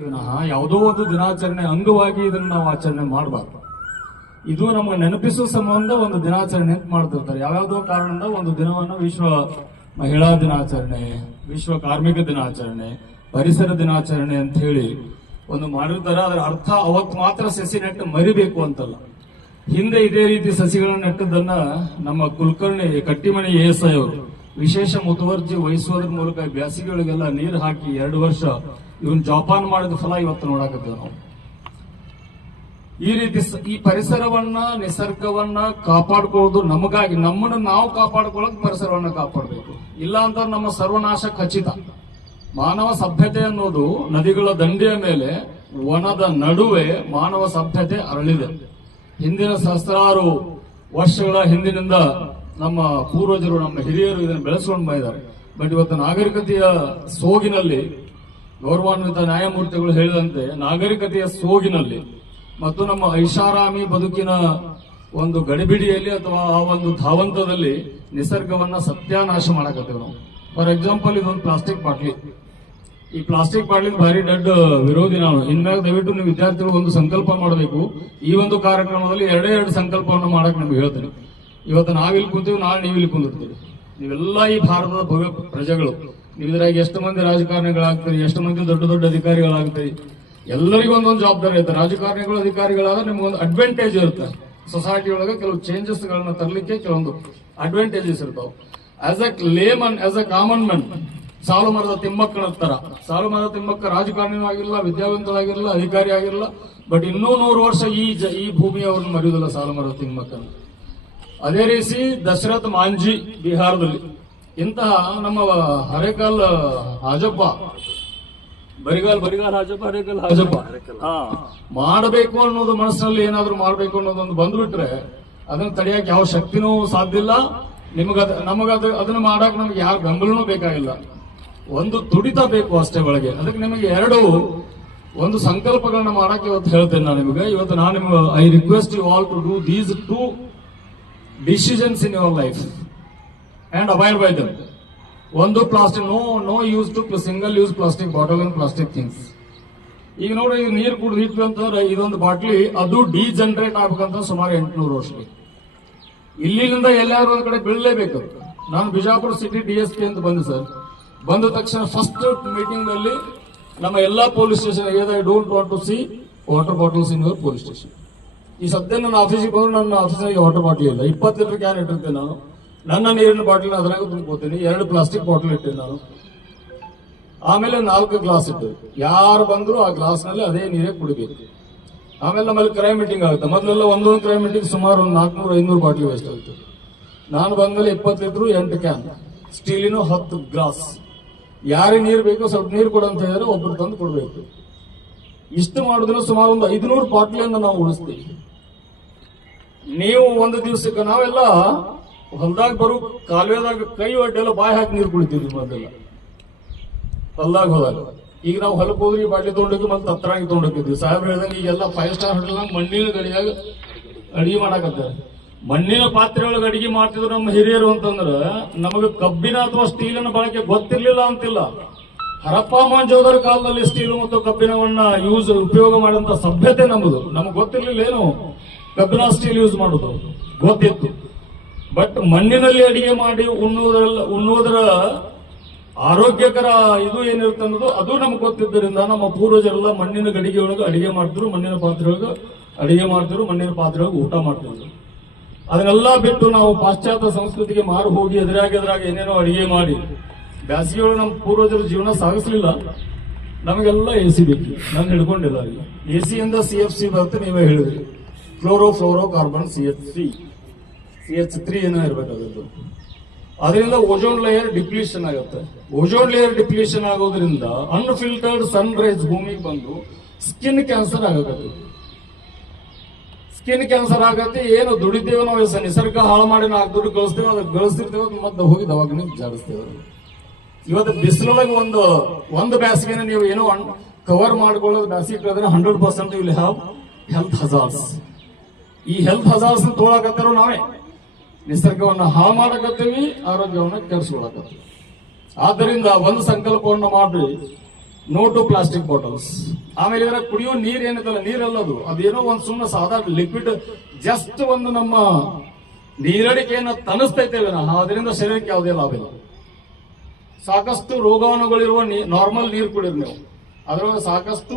ವಿನಃ ಯಾವುದೋ ಒಂದು ದಿನಾಚರಣೆ ಅಂಗವಾಗಿ ಇದನ್ನು ನಾವು ಆಚರಣೆ ಮಾಡಬಾರ್ದು. ಇದು ನಮಗೆ ನೆನಪಿಸುವ ಸಂಬಂಧ ಒಂದು ದಿನಾಚರಣೆ ಅಂತ ಮಾಡ್ತಿರ್ತಾರೆ. ಯಾವ್ಯಾವುದೋ ಕಾರಣದಿಂದ ಒಂದು ದಿನವನ್ನು ವಿಶ್ವ ಮಹಿಳಾ ದಿನಾಚರಣೆ, ವಿಶ್ವ ಕಾರ್ಮಿಕ ದಿನಾಚರಣೆ, ಪರಿಸರ ದಿನಾಚರಣೆ ಅಂತ ಹೇಳಿ ಒಂದು ಮಾಡಿರ್ತಾರೆ. ಅದರ ಅರ್ಥ ಅವತ್ತು ಮಾತ್ರ ಸಸಿ ನೆಟ್ಟು ಮರಿಬೇಕು ಅಂತಲ್ಲ. ಹಿಂದೆ ಇದೇ ರೀತಿ ಸಸಿಗಳನ್ನ ನೆಟ್ಟದನ್ನ ನಮ್ಮ ಕುಲಕರ್ಣಿ ಕಟ್ಟಿಮಣಿ ಎಸ್ ಐ ಅವರು ವಿಶೇಷ ಮುತುವರ್ಜಿ ವಹಿಸುವುದ್ರ ಮೂಲಕ ಬ್ಯಾಸಿಗೆಗಳಿಗೆಲ್ಲ ನೀರು ಹಾಕಿ ಎರಡು ವರ್ಷ ಇವನ್ ಜೋಪಾನ ಮಾಡಿದ ಫಲ ಇವತ್ತು ನೋಡಾಕತ್ತೇವೆ ನಾವು. ಈ ರೀತಿ ಈ ಪರಿಸರವನ್ನ, ನಿಸರ್ಗವನ್ನ ಕಾಪಾಡ್ಕೊಳ್ಳೋದು ನಮಗಾಗಿ, ನಮ್ಮನ್ನ ನಾವು ಕಾಪಾಡ್ಕೊಳ್ಳೋದು ಪರಿಸರವನ್ನ ಕಾಪಾಡಬೇಕು. ಇಲ್ಲ ಅಂತ ನಮ್ಮ ಸರ್ವನಾಶ ಖಚಿತ. ಮಾನವ ಸಭ್ಯತೆ ಅನ್ನೋದು ನದಿಗಳ ದಂಡೆಯ ಮೇಲೆ, ವನದ ನಡುವೆ ಮಾನವ ಸಭ್ಯತೆ ಅರಳಿದೆ. ಹಿಂದಿನ ಸಹಸ್ರಾರು ವರ್ಷಗಳ ಹಿಂದಿನಿಂದ ನಮ್ಮ ಪೂರ್ವಜರು, ನಮ್ಮ ಹಿರಿಯರು ಇದನ್ನು ಬೆಳೆಸ್ಕೊಂಡು ಬಂದಿದ್ದಾರೆ. ಬಟ್ ಇವತ್ತು ನಾಗರಿಕತೆಯ ಸೋಗಿನಲ್ಲಿ, ಗೌರವಾನ್ವಿತ ನ್ಯಾಯಮೂರ್ತಿಗಳು ಹೇಳಿದಂತೆ, ನಾಗರಿಕತೆಯ ಸೋಗಿನಲ್ಲಿ ಮತ್ತು ನಮ್ಮ ಐಷಾರಾಮಿ ಬದುಕಿನ ಒಂದು ಗಡಿಬಿಡಿಯಲ್ಲಿ ಅಥವಾ ಆ ಒಂದು ಧಾವಂತದಲ್ಲಿ ನಿಸರ್ಗವನ್ನ ಸತ್ಯಾನಾಶ ಮಾಡಕತ್ತೇವೆ ನಾವು. ಫಾರ್ ಎಕ್ಸಾಂಪಲ್ ಇದೊಂದು ಪ್ಲಾಸ್ಟಿಕ್ ಬಾಟ್ಲಿ. ಈ ಪ್ಲಾಸ್ಟಿಕ್ ಬಾಟ್ಲಿ ಭಾರಿ ದೊಡ್ಡ ವಿರೋಧಿ ನಾನು. ಇನ್ಮೇಲೆ ದಯವಿಟ್ಟು ನೀವು ವಿದ್ಯಾರ್ಥಿಗಳು ಒಂದು ಸಂಕಲ್ಪ ಮಾಡಬೇಕು. ಈ ಒಂದು ಕಾರ್ಯಕ್ರಮದಲ್ಲಿ ಎರಡೇ ಎರಡು ಸಂಕಲ್ಪವನ್ನು ಮಾಡಕ್ ನಿಮ್ಗೆ ಹೇಳ್ತೀನಿ. ಇವತ್ತು ನಾವಿಲ್ಲಿ ಕುಂತೀವಿ, ನಾಳೆ ನೀವಿಲ್ಲಿ ಕುಂದಿರ್ತೀವಿ ನೀವೆಲ್ಲ ಈ ಭಾರತದ ಭವ್ಯ ಪ್ರಜೆಗಳು. ನೀವು ಇದ್ರಾಗ ಎಷ್ಟು ಮಂದಿ ರಾಜಕಾರಣಿಗಳಾಗ್ತೀರಿ, ಎಷ್ಟು ಮಂದಿ ದೊಡ್ಡ ದೊಡ್ಡ ಅಧಿಕಾರಿಗಳಾಗ್ತೀರಿ, ಎಲ್ಲರಿಗೂ ಒಂದೊಂದು ಜವಾಬ್ದಾರಿ ಇರುತ್ತೆ. ರಾಜಕಾರಣಿಗಳು, ಅಧಿಕಾರಿಗಳಾದ್ರೆ ನಿಮ್ಗೊಂದು ಅಡ್ವಾಂಟೇಜ್ ಇರುತ್ತೆ. ಸೊಸೈಟಿ ಒಳಗೆ ಕೆಲವು ಚೇಂಜಸ್ ಗಳನ್ನ ತರಲಿಕ್ಕೆ ಕೆಲವೊಂದು ಅಡ್ವಾಂಟೇಜಸ್ ಇರ್ತಾವೆ. As a layman as a common man ಸಾಲು ಮರದ ತಿಮ್ಮಕ್ಕನ ತರ ಸಾಲು ಮರದ ತಿಮ್ಮಕ್ಕ ರಾಜಕಾರಣಿನೂ ಆಗಿರಲ್ಲ ವಿದ್ಯಾವಂತರಾಗಿರಲ್ಲ ಅಧಿಕಾರಿ ಆಗಿರಲ್ಲ ಬಟ್ ಇನ್ನೂ ನೂರು ವರ್ಷ ಈ ಈ ಭೂಮಿಯವ್ರನ್ನ ಮರೆಯುವುದಿಲ್ಲ ಸಾಲು ಮರದ ತಿಮ್ಮಕ್ಕನ. ಅದೇ ರೀತಿ ದಶರಥ್ ಮಾಂಜಿ ಬಿಹಾರದಲ್ಲಿ. ಇಂತಹ ನಮ್ಮ ಹರೇಕಲ್ ಹಾಜಪ್ಪ. ಬರಿಗಾಲ್ ಬರಿಗಾಲ್ ಹಾಜಪ್ಪ, ಹರೇಕಲ್ ಹಾಜಪ್ಪ. ಮಾಡಬೇಕು ಅನ್ನೋದು ಮನಸ್ಸಿನಲ್ಲಿ ಏನಾದ್ರೂ ಮಾಡಬೇಕು ಅನ್ನೋದೊಂದು ಬಂದ್ಬಿಟ್ರೆ ಅದನ್ನ ತಡೆಯಕ್ಕೆ ಯಾವ ಶಕ್ತಿನೂ ಸಾಧ್ಯ ಇಲ್ಲ. ನಿಮಗದ ನಮಗದ ಅದನ್ನ ಮಾಡಕ್ ನಮ್ಗೆ ಯಾವ ಬೆಂಬಲನೂ ಬೇಕಾಗಿಲ್ಲ. ಒಂದು ತುಡಿತ ಬೇಕು ಅಷ್ಟೇ ಒಳಗೆ. ಅದಕ್ಕೆ ನಿಮಗೆ ಎರಡು ಒಂದು ಸಂಕಲ್ಪಗಳನ್ನ ಮಾಡಕ್ಕೆ ಇವತ್ತು ಹೇಳ್ತೇನೆ ನಾನು ನಿಮಗೆ. ಇವತ್ತು ನಾನು ನಿಮ್ಗೆ I request you all to do these two decisions in your life and avoid buy them ಒಂದು plastic no no use to single use plastic bottle and plastic things ಈಗ ನೋಡ್ರಿ ಈಗ ನೀರು ಕುಡಿದು ಇಟ್ವಿ ಅಂತಂದ್ರೆ ಇದೊಂದು ಬಾಟ್ಲಿ, ಅದು ಡಿಜನರೇಟ್ ಆಗ್ಬೇಕಂತ ಸುಮಾರು ಎಂಟುನೂರು ವರ್ಷ ಇಲ್ಲಿಂದ ಎಲ್ಲಾರು ಒಂದ್ ಕಡೆ ಬೀಳಲೇಬೇಕು. ನಾನು Bijapur city D S P ಅಂತ ಬಂದೆ ಸರ್. ಬಂದ ತಕ್ಷಣ ಫಸ್ಟ್ ಮೀಟಿಂಗ್ನಲ್ಲಿ ನಮ್ಮ ಎಲ್ಲಾ police station I don't want to see water bottles in your police station ಈ ಸದ್ಯ ನನ್ನ ಆಫೀಸಿಗೆ ಬಂದ್ರೆ ನನ್ನ ಆಫೀಸಿನಾಗೆ ವಾಟರ್ ಬಾಟ್ಲಿ ಇಲ್ಲ. ಇಪ್ಪತ್ತು ಲೀಟರ್ ಕ್ಯಾನ್ ಇಟ್ಟಿರ್ತೀನಿ ನಾನು. ನನ್ನ ನೀರಿನ ಬಾಟಲ್ ಅದ್ರಾಗ ತುಂಬ್ಕೋತೀನಿ ಎರಡು ಪ್ಲಾಸ್ಟಿಕ್ ಬಾಟಲ್ ಇಟ್ಟೇನೆ ನಾನು. ಆಮೇಲೆ ನಾಲ್ಕು ಗ್ಲಾಸ್ ಇಟ್ಟು ಯಾರು ಬಂದ್ರು ಆ ಗ್ಲಾಸ್ನಲ್ಲಿ ಅದೇ ನೀರೇ ಕುಡಿಬೇಕು. ಆಮೇಲೆ ನಮ್ಮಲ್ಲಿ ಕ್ರೈಮ್ ಮೀಟಿಂಗ್ ಆಗುತ್ತೆ. ಮೊದಲೆಲ್ಲ ಒಂದೊಂದು ಕ್ರೈಮ್ ಮೀಟಿಂಗ್ ಸುಮಾರು ಒಂದು ನಾಲ್ಕುನೂರು ಐನೂರು ಬಾಟ್ಲಿ ವೇಸ್ಟ್ ಆಗುತ್ತೆ ನಾನು ಬಂದಮೇಲೆ ಇಪ್ಪತ್ತು ಲೀಟ್ರು ಎಂಟು ಕ್ಯಾನ್ ಸ್ಟೀಲಿನ ಹತ್ತು ಗ್ಲಾಸ್ ಯಾರಿಗೆ ನೀರು ಬೇಕೋ ಸ್ವಲ್ಪ ನೀರು ಕೊಡು ಅಂತ ಹೇಳಿದ್ರೆ ಒಬ್ರು ತಂದು ಕೊಡಬೇಕು. ಇಷ್ಟು ಮಾಡಿದ್ರೆ ಸುಮಾರು ಒಂದು ಐದುನೂರು ಬಾಟ್ಲಿಯನ್ನು ನಾವು ಉಳಿಸ್ತೀವಿ. ನೀವು ಒಂದು ದಿವಸಕ್ಕೆ ನಾವೆಲ್ಲ ಹೊಲ್ದಾಗ ಬರು, ಕಾಲುವೆದಾಗ ಕೈ ಒಡ್ಡೆಲ್ಲ ಬಾಯಿ ಹಾಕಿ ನೀರು ಕುಡಿತಿದ್ವಿ ಮೊದಲೆಲ್ಲ. ಹೊಲ್ದಾಗ ಹೋದಾಗ. ಈಗ ನಾವು ಹೊಲಕ್ಕೆ ಹೋದ್ರಿ ಬಾಟ್ಲಿ ತೊಗೊಂಡೋಗಿ ಮತ್ತೆ ಹತ್ರಾಗಿ ತೊಗೊಂಡೋಗಿದ್ವಿ ಸಾಹೇಬ್ರು ಹೇಳ್ದಂಗೆ ಈಗೆಲ್ಲ ಫೈವ್ ಸ್ಟಾರ್ ಹೋಟೆಲ್ ಮಣ್ಣಿನ ಗಡಿಯಾಗ ಅಡಿಗೆ ಮಾಡಕತ್ತಾರೆ. ಮಣ್ಣಿನ ಪಾತ್ರೆ ಒಳಗೆ ಅಡಿಗೆ ಮಾಡ್ತಿದ್ರು ನಮ್ಮ ಹಿರಿಯರು ಅಂತಂದ್ರ, ನಮಗೆ ಕಬ್ಬಿನ ಅಥವಾ ಸ್ಟೀಲಿನ ಬಳಕೆ ಗೊತ್ತಿರ್ಲಿಲ್ಲ ಅಂತಿಲ್ಲ. ಹರಪ್ಪ ಮಂಜೋದರ ಕಾಲದಲ್ಲಿ ಸ್ಟೀಲು ಮತ್ತು ಕಬ್ಬಿಣವನ್ನ ಯೂಸ್ ಉಪಯೋಗ ಮಾಡುವಂತ ಸಭ್ಯತೆ ನಮ್ಮದು ನಮಗೆ ಗೊತ್ತಿರ್ಲಿಲ್ಲ ಏನು? ಕಬ್ಬಿಣ ಸ್ಟೀಲ್ ಯೂಸ್ ಮಾಡೋದು ಗೊತ್ತಿತ್ತು. ಬಟ್ ಮಣ್ಣಿನಲ್ಲಿ ಅಡಿಗೆ ಮಾಡಿ ಉಣ್ಣುವುದರ ಉಣ್ಣುವುದರ ಆರೋಗ್ಯಕರ ಇದು ಏನಿರುತ್ತೆ ಅನ್ನೋದು ಅದು ನಮ್ಗೆ ಗೊತ್ತಿದ್ದರಿಂದ ನಮ್ಮ ಪೂರ್ವಜರೆಲ್ಲ ಮಣ್ಣಿನ ಗಡಿಗೆ ಒಳಗೆ ಅಡಿಗೆ ಮಾಡ್ತಿದ್ರು, ಮಣ್ಣಿನ ಪಾತ್ರೆ ಒಳಗೆ ಅಡಿಗೆ ಮಾಡ್ತಿದ್ರು, ಮಣ್ಣಿನ ಪಾತ್ರೆ ಒಳಗೆ ಊಟ ಮಾಡ್ತಿದ್ರು. ಅದನ್ನೆಲ್ಲ ಬಿಟ್ಟು ನಾವು ಪಾಶ್ಚಾತ್ಯ ಸಂಸ್ಕೃತಿಗೆ ಮಾರು ಹೋಗಿ ಎದುರಾಗಿ ಎದುರಾಗಿ ಏನೇನೋ ಅಡಿಗೆ ಮಾಡಿ ಬ್ಯಾಸಿಗೆ ಒಳಗೆ ನಮ್ಮ ಪೂರ್ವಜರ ಜೀವನ ಸಾಗಿಸ್ಲಿಲ್ಲ. ನಮಗೆಲ್ಲ ಎ ಸಿ ಬೇಕು ನಾನು ಹಿಡ್ಕೊಂಡಿಲ್ಲ. ಎ ಸಿಯಿಂದ ಸಿ ಎಫ್ ಸಿ ಬರುತ್ತೆ ನೀವೇ ಹೇಳಿದ್ರಿ. Fluoro fluoro carbon C H C C H three ಏನೋ ಇರಬೇಕಾದದ್ದು ಅದರಿಂದ ಓಜೋನ್ ಲೇಯರ್ ಡಿಪ್ಲೀಷನ್ ಆಗುತ್ತೆ. ಓಜೋನ್ ಲೇಯರ್ ಡಿಪ್ಲೀಷನ್ ಆಗೋದ್ರಿಂದ ಅನ್ಫಿಲ್ಟರ್ಡ್ ಸನ್ ರೈಸ್ ಭೂಮಿಗೆ ಬಂದು ಸ್ಕಿನ್ ಕ್ಯಾನ್ಸರ್ ಆಗತ್ತೆ ಸ್ಕಿನ್ ಕ್ಯಾನ್ಸರ್ ಆಗತ್ತೆ ಏನು ದುಡಿದೇವೋ ನಾವು ನಿಸರ್ಗ ಹಾಳು ಮಾಡಿ ನಾಲ್ಕು ದುಡ್ಡು ಗಳಿಸ್ತೇವೆ ಅದಕ್ಕೆ ಗಳಿಸ್ತಿರ್ತೇವೆ ಮತ್ತೆ ಹೋಗಿ ದವಾಗಿನ ಜಾರಿಸ್ತೇವೆ ಇವತ್ತು ಬಿಸಿಲೊಳಗೆ ಒಂದು ಒಂದು ಬ್ಯಾಸಿಗೆನ ನೀವು ಏನೋ ಕವರ್ ಮಾಡ್ಕೊಳ್ಳೋದು ಬ್ಯಾಸಿಗೆ hundred percent will have health hazards ಈ ಹೆಲ್ತ್ ಹಜಾರ್ಸ್ ತೋಳಕತ್ತಾರೋ ನಾವೇ? ನಿಸರ್ಗವನ್ನ ಹಾಳು ಮಾಡಕತ್ತೀವಿ, ಆರೋಗ್ಯವನ್ನು ಕೆರೆಸ್ಕೊಳಕತ್ತೀವಿ ಆದ್ದರಿಂದ ಒಂದು ಸಂಕಲ್ಪವನ್ನು ಮಾಡ್ರಿ. ನೋ ಟು ಪ್ಲಾಸ್ಟಿಕ್ ಬಾಟಲ್ಸ್ ಆಮೇಲೆ ಇದರ ಕುಡಿಯೋ ನೀರ್ ಏನಿದಲ್ಲ ನೀರಲ್ಲದು, ಅದೇನೋ ಒಂದು ಸುಮ್ಮನೆ ಸಾಧಾರಣ ಲಿಕ್ವಿಡ್ ಜಸ್ಟ್ ಒಂದು ನಮ್ಮ ನೀರಡಿಕೆಯನ್ನು ತನಿಸ್ತೈತೇವೆ ನಾವು ಅದರಿಂದ ಶರೀರಕ್ಕೆ ಯಾವುದೇ ಲಾಭ ಇಲ್ಲ. ಸಾಕಷ್ಟು ರೋಗಾಣುಗಳಿರುವ ನಾರ್ಮಲ್ ನೀರು ಕುಡಿರಿ ನೀವು. ಅದರೊಳಗೆ ಸಾಕಷ್ಟು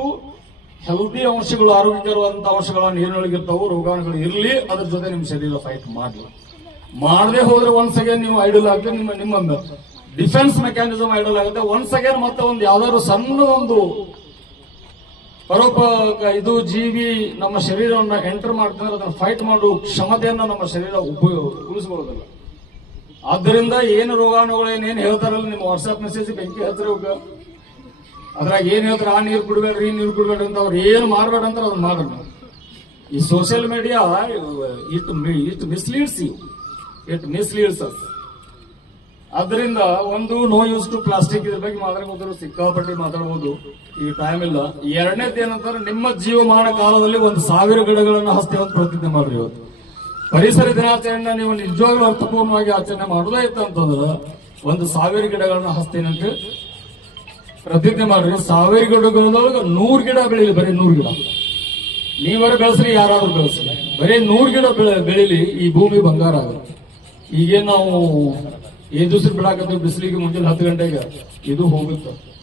ಹೆಲ್ದಿ ಅಂಶಗಳು ಆರೋಗ್ಯಕರವಾದಂತಹ ಅಂಶಗಳ ಏನೊಳಗಿರ್ತಾವೆ ರೋಗಾಣುಗಳು ಇರಲಿ, ಅದ್ರ ಜೊತೆ ನಿಮ್ಮ ಶರೀರ ಫೈಟ್ ಮಾಡಲಿ. ಮಾಡದೆ ಹೋದ್ರೆ ಒನ್ಸ್ ಅಗೇನ್ ನೀವು ಐಡಲ್ ಆಗುತ್ತೆ ನಿಮ್ಮ ನಿಮ್ಮ ಡಿಫೆನ್ಸ್ ಮೆಕ್ಯಾನಿಸಮ್ ಐಡಲ್ ಆಗುತ್ತೆ. ಒನ್ಸ್ ಅಗೇನ್ ಮತ್ತೆ ಒಂದು ಯಾವ್ದಾದ್ರು ಸಣ್ಣ ಒಂದು ಪರೋಪ ಇದು ಜೀವಿ ನಮ್ಮ ಶರೀರವನ್ನ ಎಂಟರ್ ಮಾಡ್ತಂದ್ರೆ ಅದನ್ನ ಫೈಟ್ ಮಾಡುವ ಕ್ಷಮತೆಯನ್ನ ನಮ್ಮ ಶರೀರ ಉಪಯೋಗ ಉಳಿಸ್ಕೊಳ್ಳೋದಿಲ್ಲ ಆದ್ದರಿಂದ ಏನು ರೋಗಾಣುಗಳು ಏನೇನು ಹೇಳ್ತಾರಲ್ಲ, ನಿಮ್ಮ ವಾಟ್ಸ್ಆಪ್ ಮೆಸೇಜ್ ಬೆಂಕಿ ಹತ್ತಿರ ಅದ್ರಾಗ ಏನ್ ಹೇಳ್ತಾರೆ, ಆ ನೀರು ಕುಡ್ಬೇಡ್ರಿ, ಈ ನೀರು ಕುಡ್ಬೇಡ್ರಿ ಅಂತ ಅವ್ರು ಏನು ಮಾಡ್ಬೇಡ ಅಂತ ಅದನ್ನ ಮಾಡೋಣ ಈ social media it it misleads it misleads ಅದರಿಂದ ಒಂದು ನೋ ಯೂಸ್ ಟು ಪ್ಲಾಸ್ಟಿಕ್ ಇದ್ರ ಬಗ್ಗೆ ಮಾತಾಡ್ಬೋದು ಸಿಕ್ಕಾಪಟ್ಟೆ ಮಾತಾಡ್ಬೋದು. ಈ ಟೈಮ್ ಇಲ್ಲ. ಎರಡನೇದು ಏನಂತಾರೆ, ನಿಮ್ಮ ಜೀವಮಾನ ಕಾಲದಲ್ಲಿ ಒಂದು ಸಾವಿರ ಗಿಡಗಳನ್ನು ಅಂತ ಪ್ರತಿಜ್ಞೆ ಮಾಡ್ರಿ ಇವತ್ತು. ಪರಿಸರ ದಿನಾಚರಣೆ ನೀವು ನಿಜವಾಗ್ಲೂ ಅರ್ಥಪೂರ್ಣವಾಗಿ ಆಚರಣೆ ಮಾಡೋದೇ ಇತ್ತು ಅಂತಂದ್ರೆ, ಒಂದು ಸಾವಿರ ಗಿಡಗಳನ್ನ ಹಸ್ತೇನೆ ಅಂತ ಪ್ರತಿಜ್ಞೆ ಮಾಡಿದ್ರು ಸಾವಿರ ಗಿಡಗಳೊಳಗೆ ನೂರ್ ಗಿಡ ಬೆಳೀಲಿ, ಬರೀ ನೂರ್ ಗಿಡ. ನೀವರ ಬೆಳೆಸ್ರಿ, ಯಾರಾದ್ರೂ ಬೆಳೆಸ್ರಿ. ಬರೀ ನೂರ್ ಗಿಡ ಬೆಳೆ- ಬೆಳೀಲಿ, ಈ ಭೂಮಿ ಬಂಗಾರ ಆಗುತ್ತೆ. ಈಗೇನು ನಾವು ಏನ್ ದಿವ್ಸ ಬಿಡಾಕತ್ತೀವಿ ಬಿಸಿಲಿಗೆ ಮುಂಜಾನೆ ಹತ್ತು ಗಂಟೆಗೆ? ಇದು ಹೋಗುತ್ತೆ.